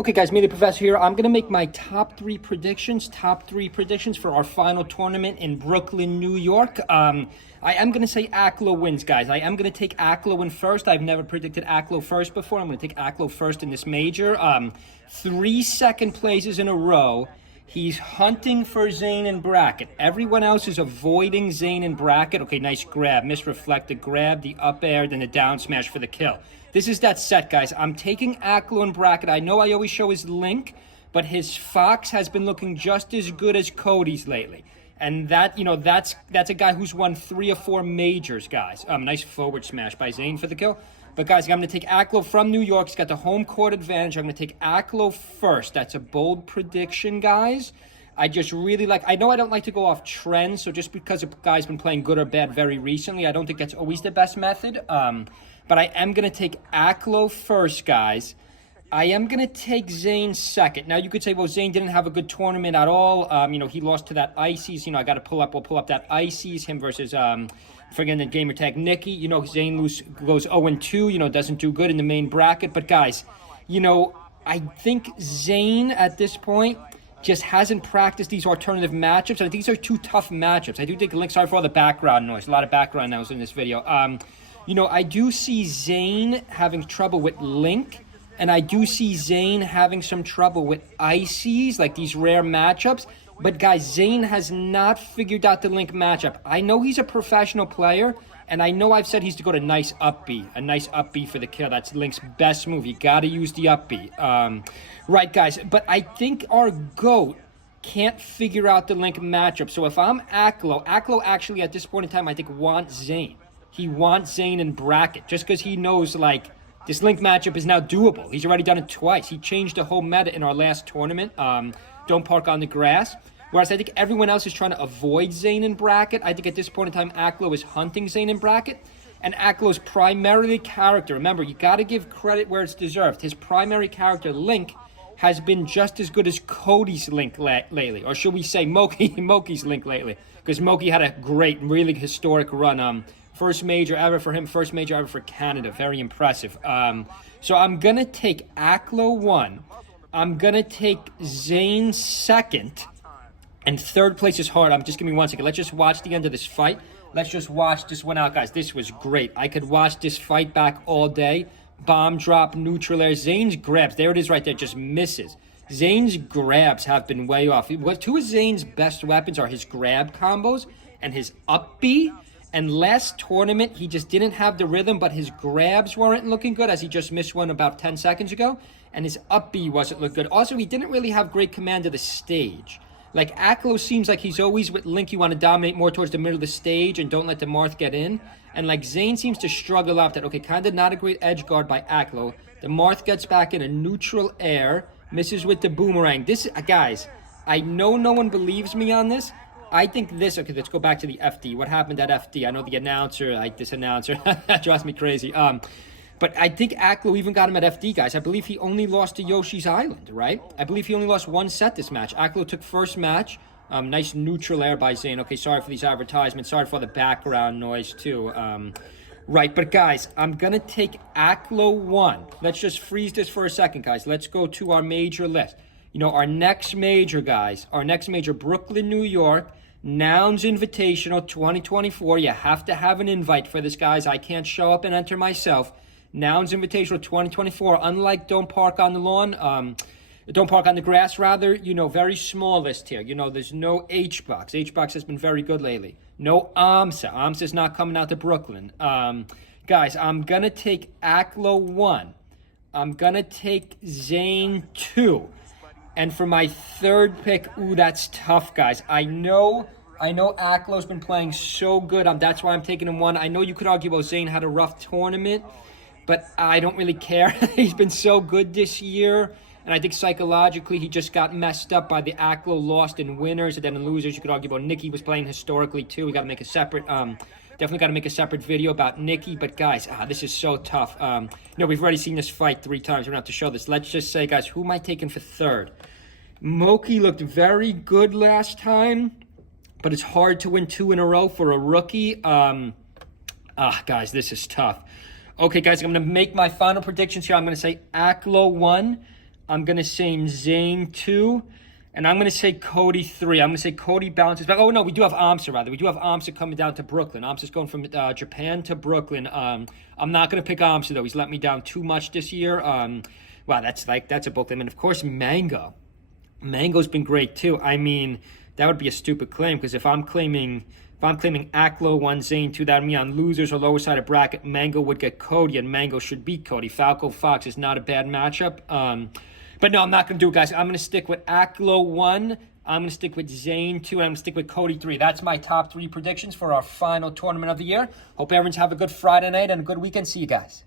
Okay, guys, me the professor here. I'm going to make my top three predictions for our final tournament in Brooklyn, New York. I am going to say Aklo wins, guys. I am going to take Aklo in first. I've never predicted Aklo first before. I'm going to take Aklo first in this major. 3 second places in a row. He's hunting for Zayn in bracket. Everyone else is avoiding Zayn in bracket. Okay, nice grab. Misreflected grab, the up air, then the down smash for the kill. This is that set, guys. I'm taking Aklo in bracket. I know I always show his link, but his Fox has been looking just as good as Cody's lately. And that, that's a guy who's won 3 or 4 majors, guys. Nice forward smash by Zayn for the kill. But, guys, I'm going to take Aklo from New York. He's got the home court advantage. I'm going to take Aklo first. That's a bold prediction, guys. I just really like... I know I don't like to go off trends, so just because a guy's been playing good or bad very recently, I don't think that's always the best method. But I am going to take Aklo first, guys. I am going to take Zayn second. Now, you could say, well, Zayn didn't have a good tournament at all. He lost to that Ices. I got to pull up that Ices, him versus... Friggin' the gamer tag Nikki, Zayn goes 0-2, doesn't do good in the main bracket. But guys, I think Zayn at this point just hasn't practiced these alternative matchups. And I think these are 2 tough matchups. I do think Link, sorry for all the background noise, a lot of background noise in this video. I do see Zayn having trouble with Link. And I do see Zayn having some trouble with Ices, like these rare matchups. But, guys, Zayn has not figured out the Link matchup. I know he's a professional player, and I know I've said he's to go to nice up B. A nice up B for the kill. That's Link's best move. You got to use the up B. Right, guys. But I think our GOAT can't figure out the Link matchup. So if I'm Aklo actually at this point in time, I think wants Zayn. He wants Zayn in bracket just because he knows, this Link matchup is now doable. He's already done it twice. He changed the whole meta in our last tournament. Don't park on the grass. Whereas I think everyone else is trying to avoid Zayn in bracket. I think at this point in time, Aklo is hunting Zayn in bracket. And Aklo's primarily character, remember, you got to give credit where it's deserved. His primary character, Link, has been just as good as Cody's Link lately. Or should we say Moki's Link lately? Because Moki had a great, really historic run. First major ever for him, first major ever for Canada. Very impressive. So I'm going to take Aklo 1. I'm going to take Zayn second. And third place is hard. Just give me 1 second. Let's just watch the end of this fight. Let's just watch this one out, guys. This was great. I could watch this fight back all day. Bomb drop, neutral air. Zayn's grabs. There it is right there. Just misses. Zayn's grabs have been way off. 2 of Zayn's best weapons are his grab combos and his up B. And last tournament, he just didn't have the rhythm, but his grabs weren't looking good, as he just missed one about 10 seconds ago. And his up B wasn't looking good. Also, he didn't really have great command of the stage. Like, Aklo seems like he's always with Link. You want to dominate more towards the middle of the stage and don't let the Marth get in. And, Zayn seems to struggle out that. Okay, kind of not a great edge guard by Aklo. The Marth gets back in a neutral air. Misses with the boomerang. This, guys, I know no one believes me on this. I think this... Okay, let's go back to the FD. What happened at FD? I know the announcer, this announcer, that drives me crazy. But I think Aklo even got him at FD, guys. I believe he only lost to Yoshi's Island, right? I believe he only lost 1 set this match. Aklo took first match. Nice neutral air by Zayn. Okay, sorry for these advertisements. Sorry for the background noise, too. Right, but guys, I'm going to take Aklo 1. Let's just freeze this for a second, guys. Let's go to our major list. Our next major, guys. Our next major, Brooklyn, New York. Nouns Invitational 2024. You have to have an invite for this, guys. I can't show up and enter myself. Nouns Invitational 2024, unlike Don't Park on the Lawn, Don't Park on the Grass, rather, very small list here. There's no H-Box. H-Box has been very good lately. No AMSA. AMSA's not coming out to Brooklyn. Guys, I'm going to take Aklo 1. I'm going to take Zayn 2. And for my third pick, ooh, that's tough, guys. I know Aklo's been playing so good. That's why I'm taking him 1. I know you could argue, well, Zayn had a rough tournament. But I don't really care. He's been so good this year. And I think psychologically he just got messed up by the Aklo lost in winners. And then in losers, you could argue about Nikki was playing historically too. We got to make a separate, definitely got to make a separate video about Nikki. But guys, this is so tough. We've already seen this fight 3 times. We don't have to show this. Let's just say, guys, who am I taking for third? Moki looked very good last time. But it's hard to win 2 in a row for a rookie. Guys, this is tough. Okay, guys, I'm going to make my final predictions here. I'm going to say Aklo 1. I'm going to say Zane 2. And I'm going to say Cody 3. I'm going to say Cody bounces back. Oh, no, we do have Amsa, rather. We do have Amsa coming down to Brooklyn. Amsa's going from Japan to Brooklyn. I'm not going to pick Amsa, though. He's let me down too much this year. Wow, that's a bold claim. And, of course, Mango. Mango's been great, too. I mean, that would be a stupid claim, because if I'm claiming Aklo 1, Zane 2, that would mean on losers or lower side of bracket, Mango would get Cody, and Mango should beat Cody. Falco Fox is not a bad matchup. But no, I'm not going to do it, guys. I'm going to stick with Aklo 1. I'm going to stick with Zane 2. And I'm going to stick with Cody 3. That's my top 3 predictions for our final tournament of the year. Hope everyone's have a good Friday night and a good weekend. See you guys.